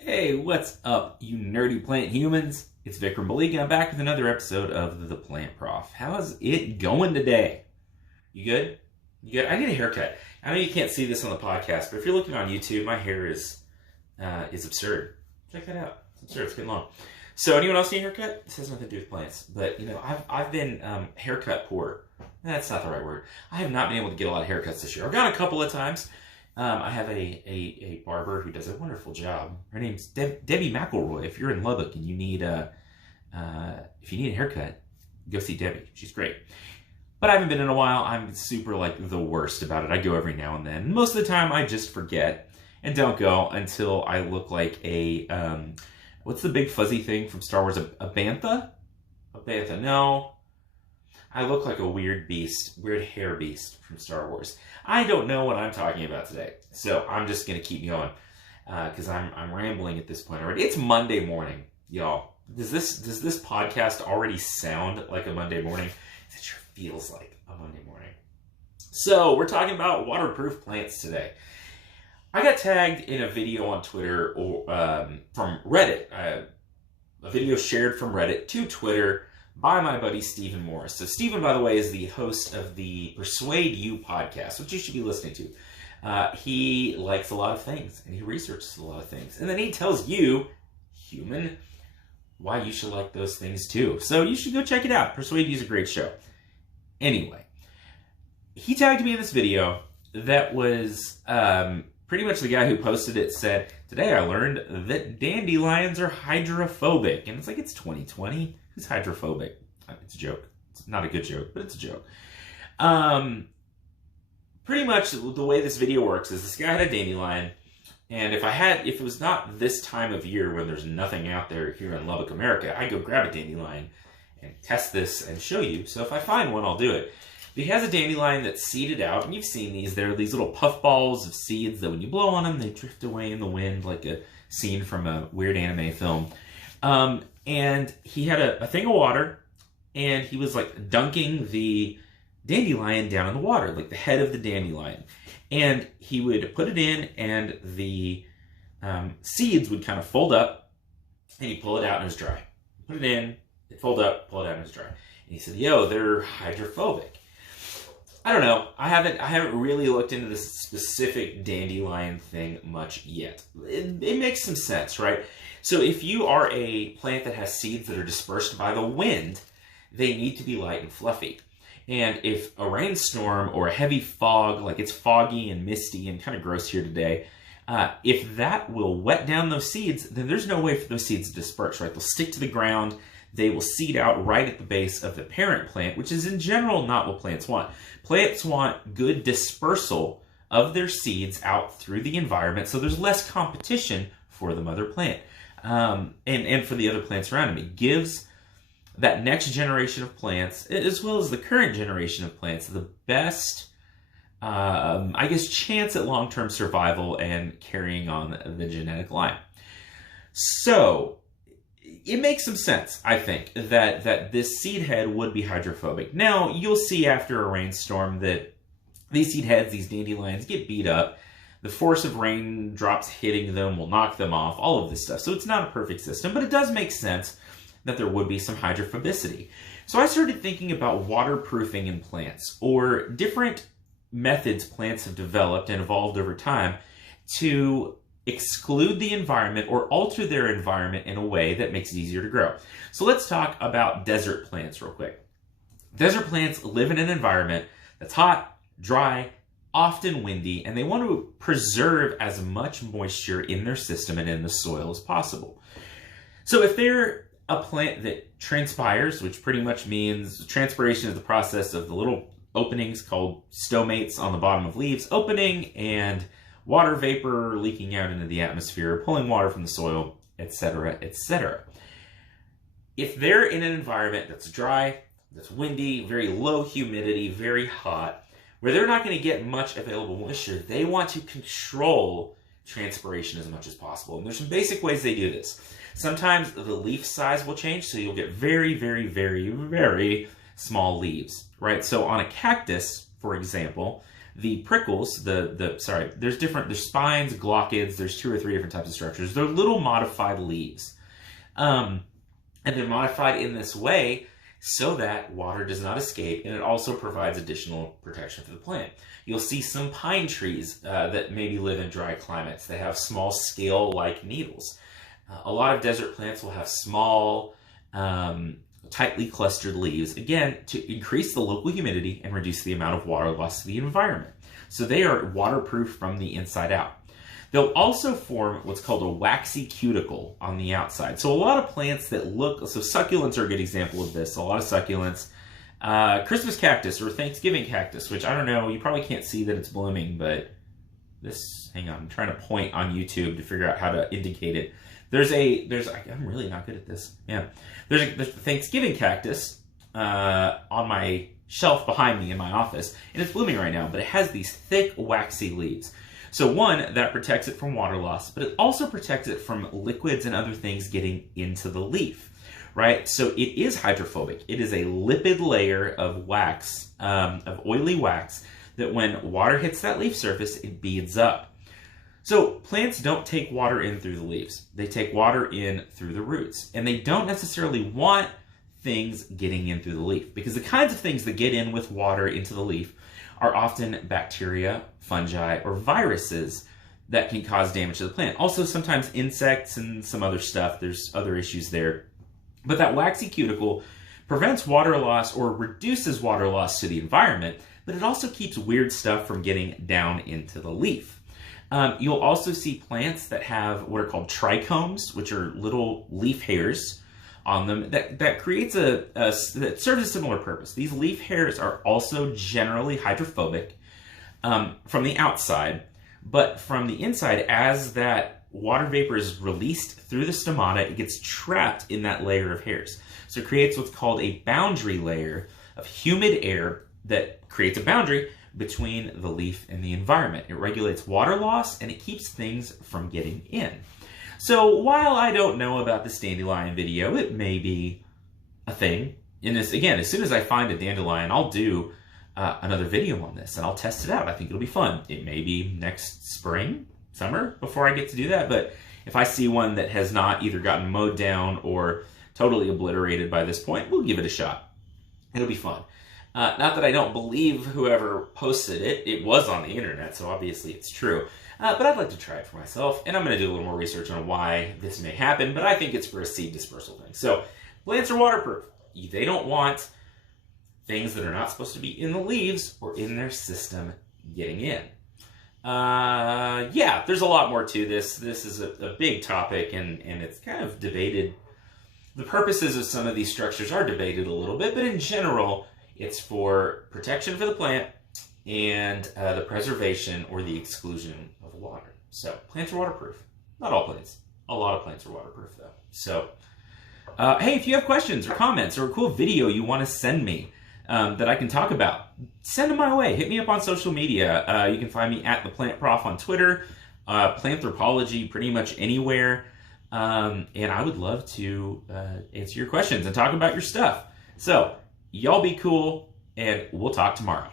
Hey, what's up, you nerdy plant humans? It's Vikram Malika. I'm back with another episode of The Plant Prof. How's it going today? You good? You good? I need a haircut. I know you can't see this on the podcast, but if you're looking on YouTube, my hair is absurd. Check that out. It's absurd. It's getting long. So, anyone else need a haircut? This has nothing to do with plants, but I've been haircut poor. That's not the right word. I have not been able to get a lot of haircuts this year. I've gone a couple of times. I have a barber who does a wonderful job. Her name's Debbie McElroy. If you're in Lubbock and you need a haircut, go see Debbie. She's great. But I haven't been in a while. I'm super the worst about it. I go every now and then. Most of the time I just forget and don't go until I look like a what's the big fuzzy thing from Star Wars? A bantha? A bantha? No. I look like a weird hair beast from Star Wars. I don't know what I'm talking about today, so I'm just going to keep going because I'm rambling at this point already. It's Monday morning, y'all. Does this podcast already sound like a Monday morning? It sure feels like a Monday morning. So we're talking about waterproof plants today. I got tagged in a video on Twitter from Reddit, a video shared from Reddit to Twitter by my buddy Stephen Morris. So Stephen, by the way, is the host of the Persuade You podcast, which you should be listening to. He likes a lot of things, and he researches a lot of things. And then he tells you, human, why you should like those things too. So you should go check it out. Persuade You is a great show. Anyway, he tagged me in this video that was pretty much the guy who posted it said, today I learned that dandelions are hydrophobic. And it's like, it's 2020. Who's hydrophobic? It's a joke. It's not a good joke, but it's a joke. Pretty much the way this video works is this guy had a dandelion, and if it was not this time of year when there's nothing out there here in Lubbock, America, I'd go grab a dandelion and test this and show you. So if I find one, I'll do it. But he has a dandelion that's seeded out, and you've seen these. They're these little puff balls of seeds that when you blow on them, they drift away in the wind like a scene from a weird anime film. And he had a thing of water, and he was dunking the dandelion down in the water, like the head of the dandelion. And he would put it in, and the seeds would kind of fold up, and he'd pull it out, and it was dry. Put it in, it'd fold up, pull it out, and it was dry. And he said, yo, they're hydrophobic. I don't know. I haven't really looked into this specific dandelion thing much yet. It makes some sense, right? So if you are a plant that has seeds that are dispersed by the wind, they need to be light and fluffy. And if a rainstorm or a heavy fog, like it's foggy and misty and kind of gross here today, if that will wet down those seeds, then there's no way for those seeds to disperse, right? They'll stick to the ground. They will seed out right at the base of the parent plant, which is in general not what plants want. Plants want good dispersal of their seeds out through the environment, so there's less competition for the mother plant. And for the other plants around them. It gives that next generation of plants, as well as the current generation of plants, the best, chance at long-term survival and carrying on the genetic line. So it makes some sense, I think, that this seed head would be hydrophobic. Now, you'll see after a rainstorm that these seed heads, these dandelions, get beat up. The force of raindrops hitting them will knock them off, all of this stuff. So it's not a perfect system, but it does make sense that there would be some hydrophobicity. So I started thinking about waterproofing in plants, or different methods plants have developed and evolved over time to exclude the environment or alter their environment in a way that makes it easier to grow. So let's talk about desert plants real quick. Desert plants live in an environment that's hot, dry, often windy, and they want to preserve as much moisture in their system and in the soil as possible. So if they're a plant that transpires, which pretty much means transpiration is the process of the little openings called stomates on the bottom of leaves opening and water vapor leaking out into the atmosphere, pulling water from the soil, etc., etc. If they're in an environment that's dry, that's windy, very low humidity, very hot, where they're not going to get much available moisture, they want to control transpiration as much as possible. And there's some basic ways they do this. Sometimes the leaf size will change, so you'll get very, very, very, very small leaves, right? So on a cactus, for example, The prickles, there's spines, glaucids, there's 2 or 3 different types of structures. They're little modified leaves. And they're modified in this way so that water does not escape, and it also provides additional protection for the plant. You'll see some pine trees that maybe live in dry climates. They have small scale-like needles. A lot of desert plants will have small, tightly clustered leaves, again, to increase the local humidity and reduce the amount of water loss to the environment. So they are waterproof from the inside out. They'll also form what's called a waxy cuticle on the outside. So a lot of plants that so succulents are a good example of this. A lot of succulents, Christmas cactus or Thanksgiving cactus, which I don't know, you probably can't see that it's blooming, but hang on, I'm trying to point on YouTube to figure out how to indicate it. I'm really not good at this. Yeah. There's the Thanksgiving cactus on my shelf behind me in my office, and it's blooming right now, but it has these thick, waxy leaves. So one, that protects it from water loss, but it also protects it from liquids and other things getting into the leaf, right? So it is hydrophobic. It is a lipid layer of wax, of oily wax, that when water hits that leaf surface, it beads up. So plants don't take water in through the leaves. They take water in through the roots. And they don't necessarily want things getting in through the leaf, because the kinds of things that get in with water into the leaf are often bacteria, fungi, or viruses that can cause damage to the plant. Also, sometimes insects and some other stuff. There's other issues there. But that waxy cuticle prevents water loss or reduces water loss to the environment, but it also keeps weird stuff from getting down into the leaf. You'll also see plants that have what are called trichomes, which are little leaf hairs on them that creates that serves a similar purpose. These leaf hairs are also generally hydrophobic from the outside, but from the inside, as that water vapor is released through the stomata, it gets trapped in that layer of hairs. So it creates what's called a boundary layer of humid air that creates a boundary between the leaf and the environment. It regulates water loss and it keeps things from getting in. So while I don't know about this dandelion video, it may be a thing. And again, as soon as I find a dandelion, I'll do another video on this and I'll test it out. I think it'll be fun. It may be next spring, summer, before I get to do that. But if I see one that has not either gotten mowed down or totally obliterated by this point, we'll give it a shot. It'll be fun. Not that I don't believe whoever posted it. It was on the internet, so obviously it's true. But I'd like to try it for myself, and I'm going to do a little more research on why this may happen, but I think it's for a seed dispersal thing. So, plants are waterproof. They don't want things that are not supposed to be in the leaves or in their system getting in. Yeah, there's a lot more to this. This is a big topic, and it's kind of debated. The purposes of some of these structures are debated a little bit, but in general, it's for protection for the plant and the preservation or the exclusion of water. So plants are waterproof. Not all plants. A lot of plants are waterproof though. So, hey, if you have questions or comments or a cool video you want to send me that I can talk about, send them my way. Hit me up on social media. You can find me at The Plant Prof on Twitter, Planthropology pretty much anywhere. And I would love to answer your questions and talk about your stuff. So, y'all be cool, and we'll talk tomorrow.